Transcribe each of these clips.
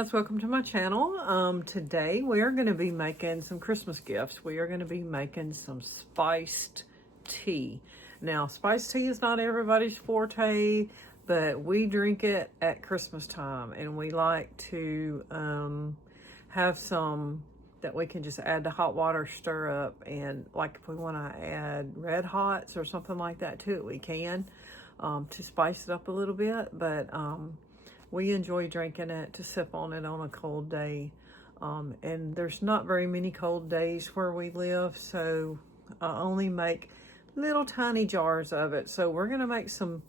guys, welcome to my channel. Today we are going to be making some Christmas gifts. We are going to be making some spiced tea. Now, spiced tea is not everybody's forte, but we drink it at Christmas time, and we like to have some that we can just add to hot water, stir up, and like if we want to add red hots or something like that to it, we can to spice it up a little bit, but we enjoy drinking it to sip on it on a cold day. And there's not very many cold days where we live, so I only make little tiny jars of it. So we're gonna make some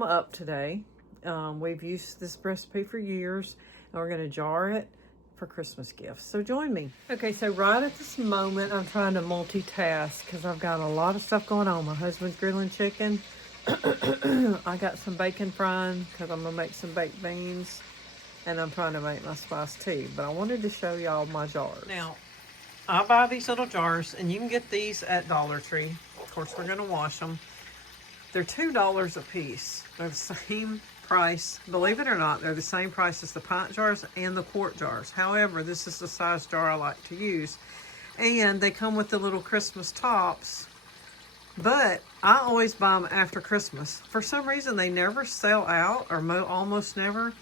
up today. We've used this recipe for years, and we're gonna jar it for Christmas gifts. So join me. Okay, so right at this moment, I'm trying to multitask because I've got a lot of stuff going on. My husband's grilling chicken. I got some bacon frying because I'm gonna make some baked beans, and I'm trying to make my spiced tea. But I wanted to show y'all my jars. Now, I buy these little jars, and you can get these at Dollar Tree. Of course, we're gonna wash them. They're $2 a piece. They're the same price. Believe it or not, they're the same price as the pint jars and the quart jars. However, this is the size jar I like to use. And they come with the little Christmas tops. But I always buy them after Christmas. For some reason, they never sell out, or almost never.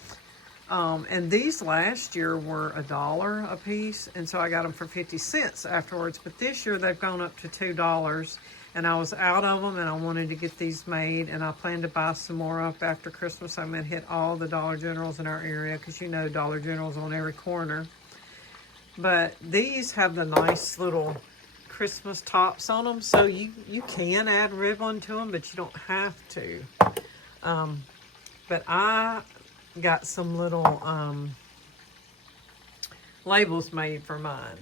And these last year were $1 a piece, and so I got them for 50 cents afterwards. But this year, they've gone up to $2, and I was out of them, and I wanted to get these made, and I plan to buy some more up after Christmas. I'm going to hit all the Dollar Generals in our area, because you know Dollar General's on every corner. But these have the nice little Christmas tops on them, so you can add ribbon to them, but you don't have to. But I got some little labels made for mine.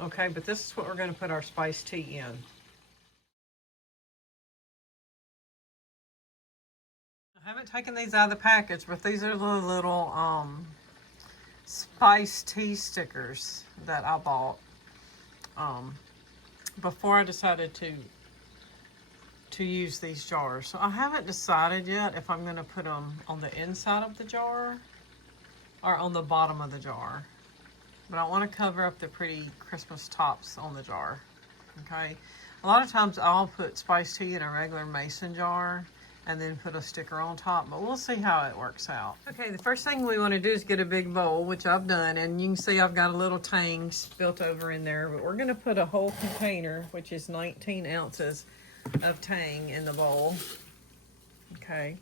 Okay, but this is what we're going to put our spiced tea in. I haven't taken these out of the package, but these are the little spiced tea stickers that I bought before I decided to use these jars. So I haven't decided yet if I'm going to put them on the inside of the jar or on the bottom of the jar. But I want to cover up the pretty Christmas tops on the jar. Okay. A lot of times I'll put spiced tea in a regular mason jar and then put a sticker on top, but we'll see how it works out. Okay, the first thing we want to do is get a big bowl, which I've done, and you can see I've got a little tang spilt over in there, but we're going to put a whole container, which is 19 ounces of tang in the bowl. Okay.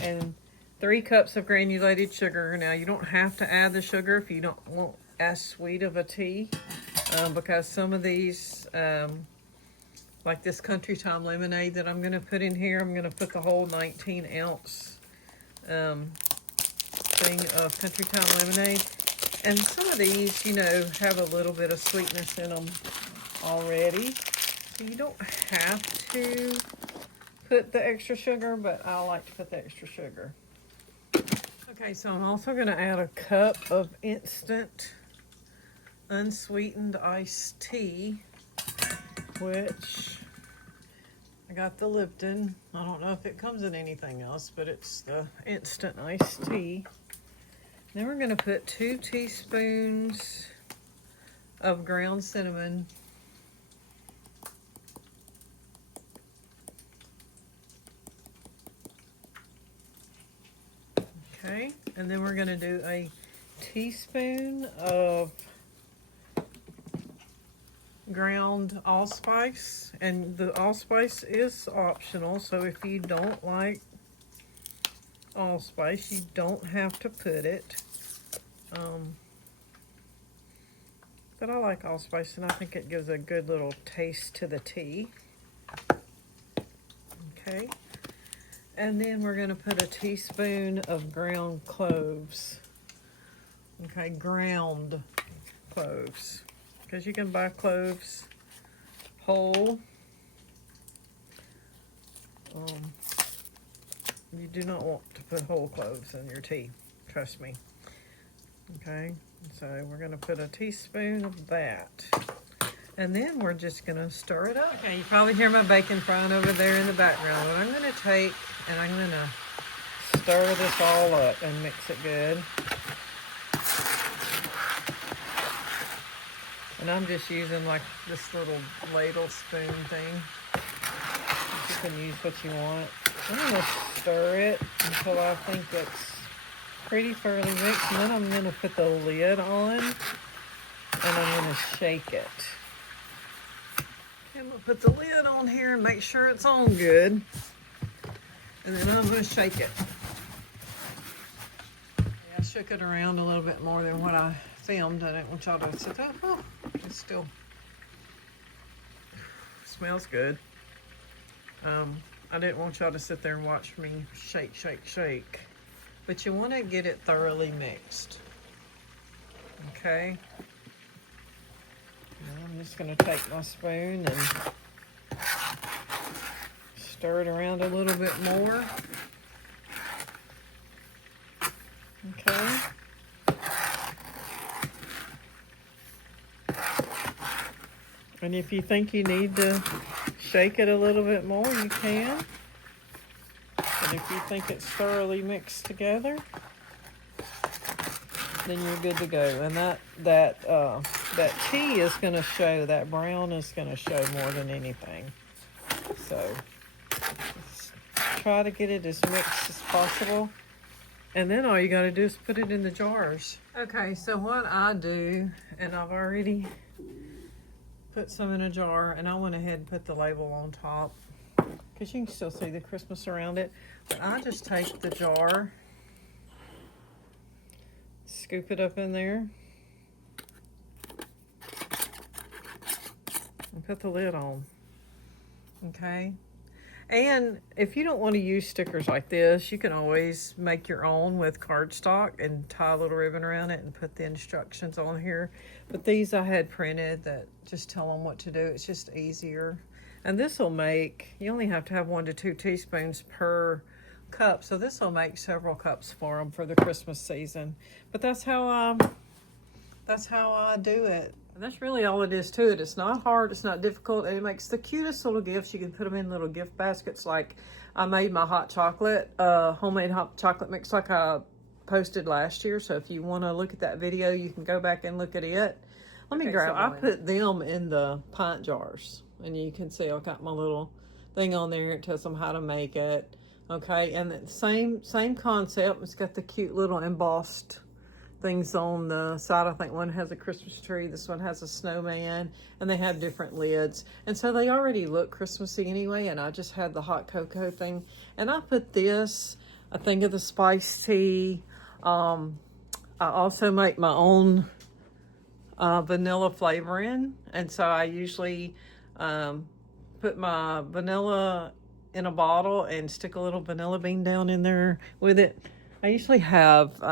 And 3 cups of granulated sugar. Now, you don't have to add the sugar if you don't want as sweet of a tea, because some of these, like this Country Time lemonade that I'm going to put in here, I'm going to put the whole 19 ounce thing of Country Time lemonade. And some of these, you know, have a little bit of sweetness in them already. So you don't have to put the extra sugar, but I like to put the extra sugar. Okay, so I'm also going to add a cup of instant unsweetened iced tea, which I got the Lipton. I don't know if it comes in anything else, but it's the instant iced tea. Then we're going to put 2 teaspoons of ground cinnamon. Okay, and then we're going to do a teaspoon of ground allspice, and the allspice is optional, so if you don't like allspice, you don't have to put it. But I like allspice, and I think it gives a good little taste to the tea. Okay, and then we're going to put a teaspoon of ground cloves. Okay, ground cloves, because you can buy cloves whole. You do not want to put whole cloves in your tea, trust me. Okay, so we're going to put a teaspoon of that. And then we're just going to stir it up. Okay, you probably hear my bacon frying over there in the background. What I'm going to take, and I'm going to stir this all up and mix it good. And I'm just using like this little ladle spoon thing. You can use what you want. I'm gonna stir it until I think it's pretty thoroughly mixed, and then I'm gonna put the lid on, and I'm gonna shake it. I'm gonna put the lid on here and make sure it's on good, and then I'm gonna shake it. I shook it around a little bit more than what I filmed. I didn't want y'all to sit up. Oh, it still smells good. I didn't want y'all to sit there and watch me shake, shake, shake. But you want to get it thoroughly mixed. Okay? Now I'm just going to take my spoon and stir it around a little bit more. Okay? And if you think you need to shake it a little bit more, you can. And if you think it's thoroughly mixed together, then you're good to go. And that tea is going to show, that brown is going to show more than anything. So just try to get it as mixed as possible. And then all you got to do is put it in the jars. Okay, so what I do, and I've already put some in a jar, and I went ahead and put the label on top because you can still see the Christmas around it. But I just take the jar, scoop it up in there, and put the lid on. Okay? And if you don't want to use stickers like this, you can always make your own with cardstock and tie a little ribbon around it and put the instructions on here. But these I had printed that just tell them what to do. It's just easier. And this will make, you only have to have 1 to 2 teaspoons per cup. So this will make several cups for them for the Christmas season. But that's how I do it. And that's really all it is to it. It's not hard, it's not difficult, and it makes the cutest little gifts. You can put them in little gift baskets. Like I made my hot chocolate, homemade hot chocolate mix like I posted last year. So if you want to look at that video, you can go back and look at it. Let me grab, I put them in the pint jars, and you can see I've got my little thing on there. It tells them how to make it. Okay, and the same concept. It's got the cute little embossed things on the side. I think one has a Christmas tree, this one has a snowman, and they have different lids. And so they already look Christmassy anyway, and I just had the hot cocoa thing. And I put this, a thing of the spiced tea. I also make my own vanilla flavoring, and so I usually put my vanilla in a bottle and stick a little vanilla bean down in there with it. I usually have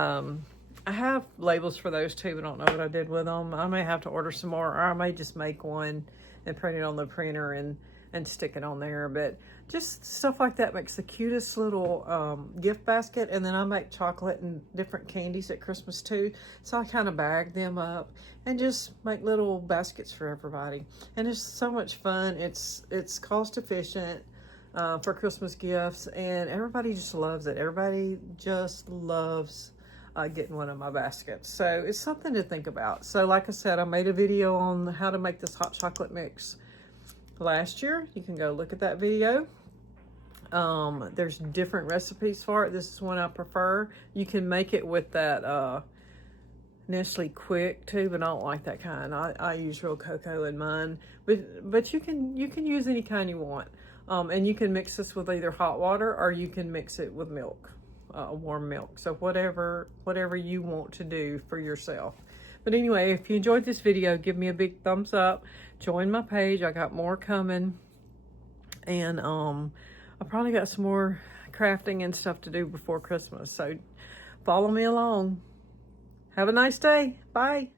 I have labels for those too, but I don't know what I did with them. I may have to order some more, or I may just make one and print it on the printer and stick it on there. But just stuff like that makes the cutest little gift basket. And then I make chocolate and different candies at Christmas too. So I kind of bag them up and just make little baskets for everybody. And it's so much fun. It's cost efficient for Christmas gifts, and everybody just loves it. Everybody just loves getting one of my baskets. So it's something to think about. So like I said, I made a video on how to make this hot chocolate mix last year. You can go look at that video. There's different recipes for it. This is one I prefer. You can make it with that Nestle Quick too, but I don't like that kind. I use real cocoa in mine. But you can use any kind you want. And you can mix this with either hot water, or you can mix it with milk. Warm milk. So whatever you want to do for yourself. But anyway, if you enjoyed this video, give me a big thumbs up. Join my page. I got more coming. And I probably got some more crafting and stuff to do before Christmas. So follow me along. Have a nice day. Bye.